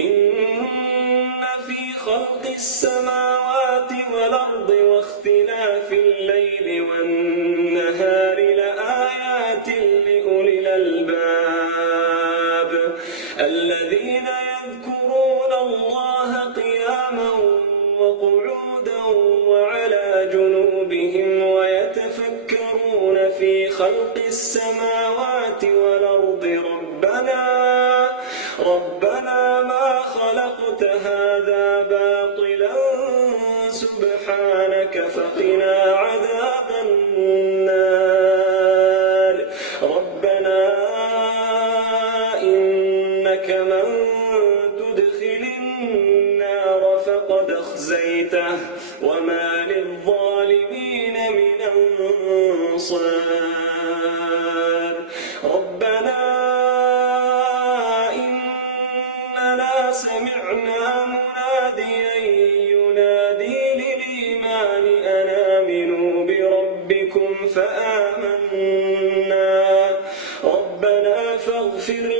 إن في خلق السماوات والأرض واختلاف الليل والنهار لآيات لأولي الألباب الذين يذكرون الله قياما وقعودا وعلى جنوبهم ويتفكرون في خلق السماوات والأرض ربنا ما خلقت هذا باطلا سبحانك فقنا عذاب النار ربنا إنك من تدخل النار فقد أخزيته وما للظالمين من أنصار ربنا سمعنا مناديا ينادي للإيمان أن آمنوا بربكم فآمنا ربنا فاغفر